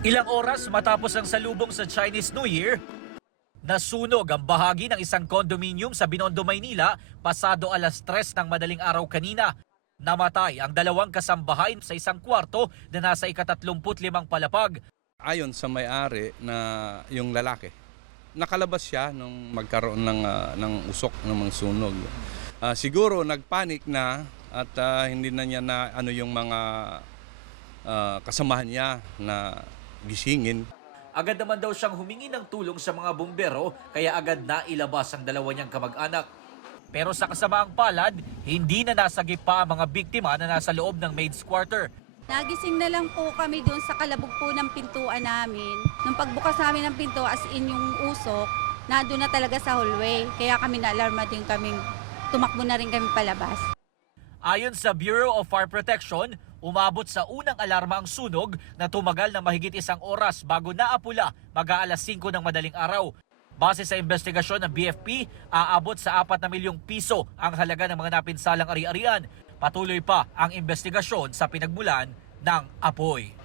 Ilang oras matapos ang salubong sa Chinese New Year, nasunog ang bahagi ng isang condominium sa Binondo, Maynila pasado alas 3 ng madaling araw kanina. Namatay ang dalawang kasambahay sa isang kwarto na nasa ika-35 palapag. Ayon sa may-ari na yung lalaki, nakalabas siya nung magkaroon ng usok ng mga sunog. Siguro nagpanik na at hindi na niya na yung mga kasamahan niya na gisingin. Agad naman daw siyang humingi ng tulong sa mga bumbero kaya agad na ilabas ang dalawa niyang kamag-anak. Pero sa kasamaang palad, hindi na nasagip pa ang mga biktima na nasa loob ng maid's quarter. Nagising na lang po kami doon sa kalabog po ng pintuan namin. Nung pagbukas namin ng pinto, as in yung usok, nandun na talaga sa hallway. Kaya kami na-alarma din kami, tumakbo na rin kami palabas. Ayon sa Bureau of Fire Protection, umabot sa unang alarma ang sunog na tumagal na mahigit 1 oras bago naapula mag-aalas 5 ng madaling araw. Base sa investigasyon ng BFP, aabot sa 4 na milyong piso ang halaga ng mga napinsalang ari-arian. Patuloy pa ang investigasyon sa pinagmulan ng apoy.